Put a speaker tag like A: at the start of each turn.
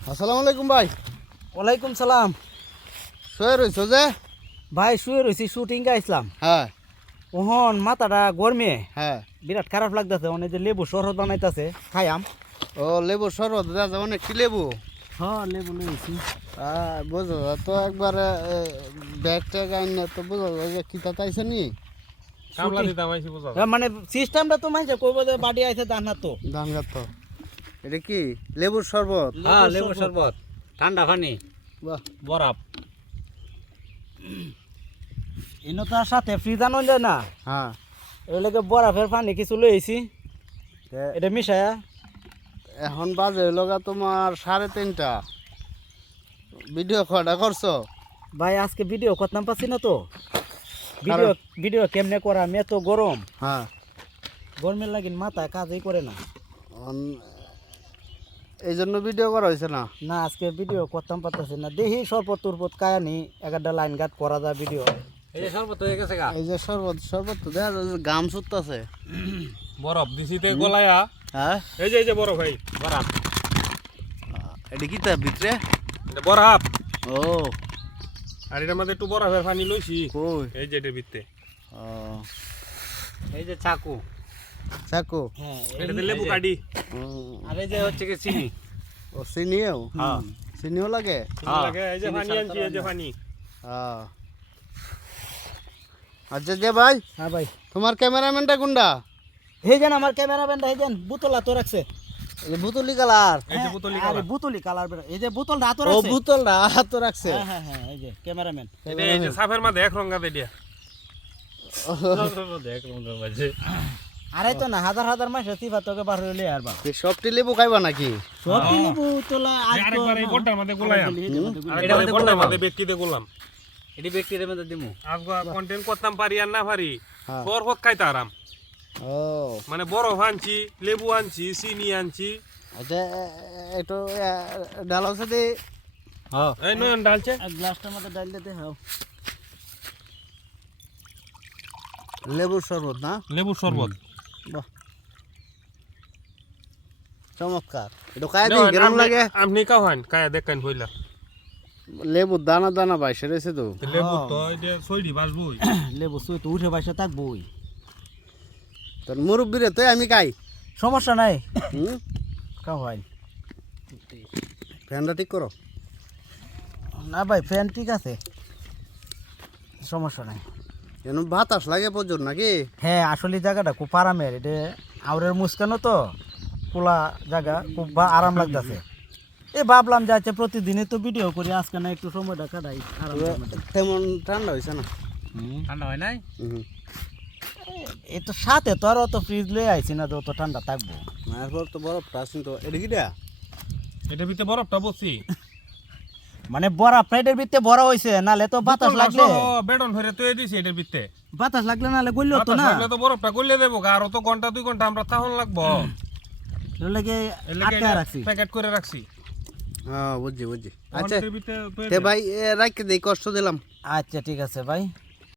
A: আসসালামু আলাইকুম ভাই।
B: ওয়ালাইকুম সালাম।
A: শুয়ে রইছো যে?
B: ভাই শুয়ে রয়েছি, শুটিং গাইছিলাম।
A: হ্যাঁ
B: ওহন মাথাটা গরমে
A: হ্যাঁ।
B: বিরাট খারাপ লাগতেছে। অনেক যে লেবু শরবত বানাইতেছে, খাইয়াম।
A: ও লেবু শরবত দেওয়া যাবে অনেকটি লেবু।
B: হ্যাঁ লেবু লইছি।
A: বোঝা যায় তো একবার ব্যাগ ট্যাগ আইনে তো বোঝা যায় যে কিতা তাইছে নি
C: কামলা দিতাম আইছি বুঝা
B: মানে সিস্টেমটা তো মানছে কইব যে বাড়ি আইছে দান না তো।
A: দাম তো এটা কি লেবুর শরবত?
B: হ্যাঁ লেবু শরবত, ঠান্ডা পানি,
A: বাহ
B: বরফ। ইনো তার সাথে ফ্রিজ আনো যায় না,
A: হ্যাঁ।
B: এর লাগে বরফের পানি কিছু লইছি, এটা মিশায়া।
A: এখন বাজে লগা তোমার 3:30। ভিডিও কটা করছো?
B: ভাই আজকে ভিডিও করতাম পাচ্ছি না তো। ভিডিও ভিডিও কেমনে করা, মে তো গরম,
A: হ্যাঁ
B: গরমের লাগিন মাথায় কাজই করে না।
A: এই জন্য ভিডিও করা হয়েছে না।
B: না আজকে ভিডিও করতাম পারতেছি না। দেখি শরবত টরবত কায়ানি একটা লাইন গাট করা যায় ভিডিও। এই যে শরবত হয়ে গেছে গা।
A: এই যে শরবত শরবত তো দেখা যায় যে গাম ছুটতাছে।
C: বরফ দিছিতে গলায়া।
A: হ্যাঁ
C: এই যে বরফ ভাই
B: বরফ।
A: এটা কি তার ভিতরে?
C: এটা বরফ।
A: ও
C: আর এটার মধ্যে একটু বরফের পানি লইছি।
A: কই?
C: এই যে এটার ভিতরে।
A: ও
B: এই যে চাকু।
A: চাকু।
B: হ্যাঁ
C: এটাতে লেবু কাটি।
B: আর এই যে হচ্ছে কি চিনি।
A: ও চিনিও?
B: হ্যাঁ
A: চিনিও লাগে?
C: লাগে এই যে পানি আনছি, এই যে পানি।
A: হ্যাঁ। আচ্ছা যে ভাই,
B: হ্যাঁ ভাই।
A: তোমার ক্যামেরাম্যানটা কোনটা?
B: এই যেন আমার ক্যামেরাম্যানটা এই যেন বোতল হাতে রাখছে।
A: এই বুতলি কালার।
C: এই যে বোতলি
B: আরে
C: কালা।
B: বোতলি কালার বের। এই যে বোতলটা হাতে
A: ও
B: রাখছে।
A: বুতলটা হাতে রাখছে।
B: হ্যাঁ হ্যাঁ হ্যাঁ এই যে ক্যামেরাম্যান।
C: এটা এই যে সাফের মধ্যে এক রঙা দিয়া। দেখ রঙা বাজে।
B: আরে তো না হাজার হাজার মাস সিফা তোকে বার হইলে আর বা।
A: এই সবটি লেবু খাইবা নাকি?
B: সব লেবু তোলা আজ তো
C: আরেকবার এই গোটার মধ্যে গোলায়াম।
B: এটা
C: আরেকবার এই গোটার মধ্যে ব্যক্তিতে গোলাম।
B: এটি ব্যক্তির মধ্যে দিমু।
C: আজকে কন্টেন্ট করতাম পারি আর না পারি।
A: হ্যাঁ।
C: শরবত খাইতে আরাম।
A: ও
C: মানে বরফ আনছি, লেবু আনছি, চিনি আনছি।
A: আচ্ছা একটু ডালার সাথে
B: হ্যাঁ
C: এই নয়ন ডালছে।
B: এক গ্লাসটার মধ্যে ডাল দিতে হাও।
A: লেবুর শরবত না?
C: লেবুর শরবত।
A: বাহ চমৎকার। এটা খাই দিই গরম লাগে।
C: আপনি খাওয়ান, খায়া দেখেন হইলা।
A: লেবুর দানা দানা বাইসে রয়েছে তো।
C: লেবু তো এই যে সইডি বাজবই।
B: লেবু সুই তো উঠে বসে থাকবই।
A: তোর মুরব্বিরে তো আমি খাই।
B: সমস্যা নাই,
A: হুম
B: খাও ভাই।
A: ফ্যানটা ঠিক করো।
B: না ভাই ফ্যান ঠিক আছে, সমস্যা নাই।
A: এন বাতাস লাগে প্রচুর নাকি?
B: হ্যাঁ আসলে জায়গাটা খুব আরামের। এটা আউরের মুস্কানো তো খোলা জায়গা, খুব আরাম লাগতেছে। এই ভাবলাম যে আচ্ছা প্রতিদিনই তো ভিডিও করি, আজকে না একটু সময়টা কাটাই আরাম।
A: তেমন ঠান্ডা হয়েছে না।
B: ঠান্ডা হয় নাই।
A: হুম
B: এই তো সাথে তো আর অত ফ্রিজ লয়ে আইছি না যে অত ঠান্ডা থাকবো।
A: এরপর তো বরফ আসুন তো এটা কি দেয়া?
C: এটা ভিতরে বরফটা বসি।
B: মানে বড়া প্লেটের ভিতরে ভরা হয়েছে, নালে তো বাতাস লাগলে
C: বেডন ভরে তৈরি দিছি এটার ভিতরে।
B: বাতাস লাগলে নালে গইল তো না।
C: লাগলে তো বরফটা গলিয়ে দেবো, আর তো ঘন্টা 2 ঘন্টা আমরা তাহন লাগবো।
B: এর লাগে
C: এর লাগি
B: আটকে রাখছি।
C: প্যাকেট করে রাখছি।
A: হ্যাঁ বুঝছি বুঝছি। আচ্ছা
C: ওখানের ভিতরে তৈরি
A: তে ভাই রাখতে দেই, কষ্ট দিলাম।
B: আচ্ছা ঠিক আছে ভাই।